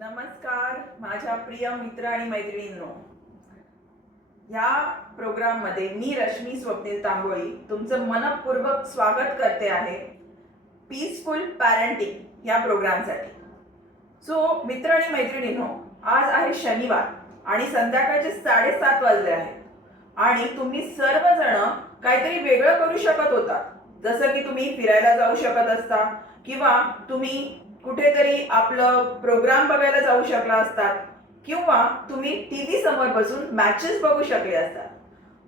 नमस्कार माझ्या प्रिय मित्र आणि मैत्रिणींनो, या प्रोग्राममध्ये मी रश्मी स्वप्नील तांबोळी तुमचं मनपूर्वक स्वागत करते आहे पीसफुल पॅरेंटिंग या प्रोग्रामसाठी. सो मित्र आणि मैत्रिणींनो, आज आहे शनिवार आणि संध्याकाळचे 7:30 वाजले आहेत आणि तुम्ही सर्वजण काहीतरी वेगळं करू शकत होता. जसं की तुम्ही फिरायला जाऊ शकत असता किंवा तुम्ही कुठेतरी आपलं प्रोग्राम बघायला जाऊ शकला असतात किंवा तुम्ही टीव्ही समोर बसून मॅचेस बघू शकले असतात.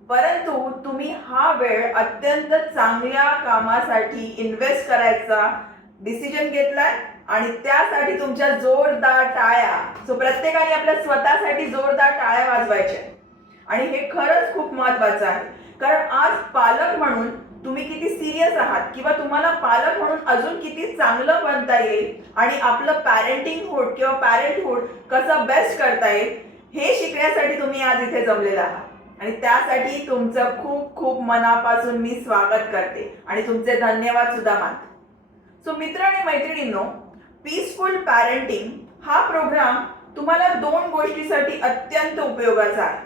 परंतु तुम्ही हा वेळ अत्यंत चांगल्या कामासाठी इन्व्हेस्ट करायचा डिसिजन घेतलाय आणि त्यासाठी तुमच्या जोरदार टाळ्या. सो प्रत्येकाने आपल्या स्वतःसाठी जोरदार टाळ्या वाजवायच्या आणि हे खरंच खूप महत्वाचं आहे. कारण आज पालक म्हणून तुम्ही किती सिरियस आहात किंवा तुम्हाला पालक म्हणून अजून किती चांगलं बनता येईल आणि आपलं पॅरेंटिंगहुड किंवा पॅरेंटहुड कसं बेस्ट करता येईल हे शिकण्यासाठी तुम्ही आज इथे जमलेला आहात आणि त्यासाठी तुमचं खूप खूप मनापासून मी स्वागत करते आणि तुमचे धन्यवाद सुद्धा मानते. सो मित्र आणि मैत्रिणींनो, पीसफुल पॅरेंटिंग हा प्रोग्राम तुम्हाला 2 गोष्टीसाठी अत्यंत उपयोगाचा आहे,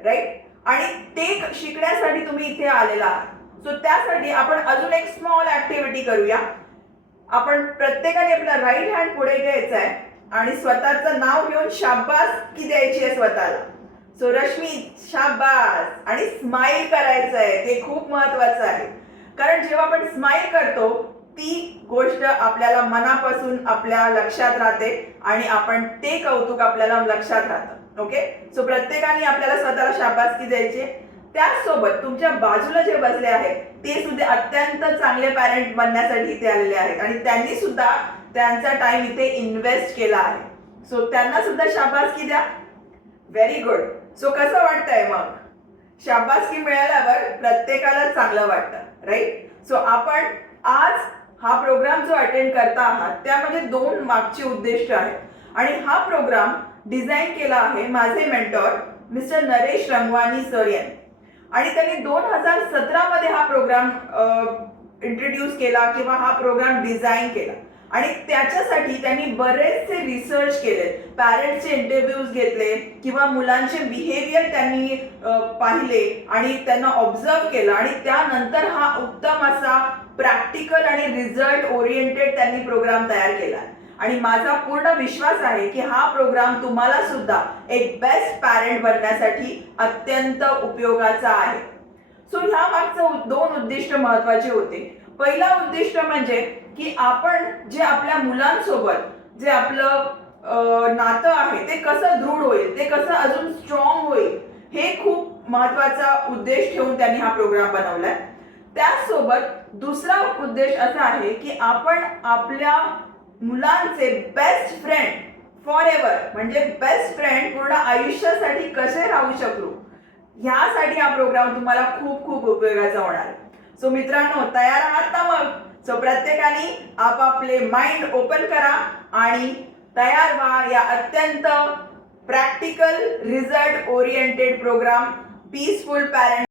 राईट? आणि ते शिकण्यासाठी तुम्ही इथे आलेला आहात. सो त्यासाठी आपण अजून एक स्मॉल ऍक्टिव्हिटी करूया. आपण प्रत्येकाने आपला राईट हँड पुढे घ्यायचा आहे आणि स्वतःचं नाव घेऊन शाबासकी द्यायची आहे स्वतःला. सो रश्मी शाबास आणि स्माइल करायचं आहे. ते खूप महत्वाचं आहे कारण जेव्हा आपण स्माइल करतो ती गोष्ट आपल्याला मनापासून आपल्या लक्षात राहते आणि आपण ते कौतुक आपल्याला लक्षात राहतं. ओके, सो प्रत्येकाने आपल्याला स्वतःला शाबासकी द्यायची. त्याचसोबत तुमच्या बाजूला जे बसले आहेत ते सुद्धा अत्यंत चांगले पॅरेंट बनण्यासाठी इथे आलेले आहेत आणि त्यांनी सुद्धा त्यांचा टाइम इथे इन्व्हेस्ट केला आहे. सो त्यांना सुद्धा शाबासकी द्या. Very good. सो कसं वाटतंय मग? शाबासकी मिळाल्यावर प्रत्येकाला चांगलं वाटतं, राईट? सो आपण आज हा प्रोग्राम जो अटेंड करता आहात त्यामध्ये 2 मागचे उद्दिष्ट आहेत आणि हा प्रोग्राम डिझाईन केला आहे माझे mentor mister Naresh Rangwani sir यांनी आणि त्यांनी 2017 मध्ये हा प्रोग्राम इंट्रोड्यूस केला किंवा हा प्रोग्राम डिझाईन केला आणि त्याच्यासाठी त्यांनी बरेचसे रिसर्च केले, पॅरेंट्सचे इंटरव्ह्यूज घेतले किंवा मुलांचे बिहेवियर त्यांनी पाहिले आणि त्यांना ऑब्झर्व केलं आणि त्यानंतर हा उत्तम असा प्रॅक्टिकल आणि रिझल्ट ओरिएंटेड त्यांनी प्रोग्राम तयार केला आणि माझा पूर्ण विश्वास आहे की हा प्रोग्राम तुम्हाला सुद्धा एक बेस्ट पॅरेंट बनण्यासाठी अत्यंत उपयोगाचा आहे. सो ह्या मागचं 2 उद्दिष्ट महत्वाचे होते. पहिला उद्दिष्ट म्हणजे की आपण जे आपल्या मुलांसोबत जे आपलं नातं आहे ते कसं दृढ होईल, ते कसं अजून स्ट्रॉंग होईल, हे खूप महत्वाचा उद्देश ठेवून त्यांनी हा प्रोग्राम बनवलाय. त्याचसोबत दुसरा उद्देश असा आहे की आपण आपल्या मुलांचे बेस्ट फ्रेंड फॉर एव्हर म्हणजे बेस्ट फ्रेंड पूर्ण आयुष्यासाठी कसे राहू शकू ह्यासाठी हा प्रोग्राम तुम्हाला खूप खूप उपयोगाचा होणार. सो मित्रांनो, तयार आहात ना मग? सो प्रत्येकाने आपापले माइंड ओपन करा आणि तयार व्हा या अत्यंत practical result oriented program peaceful parent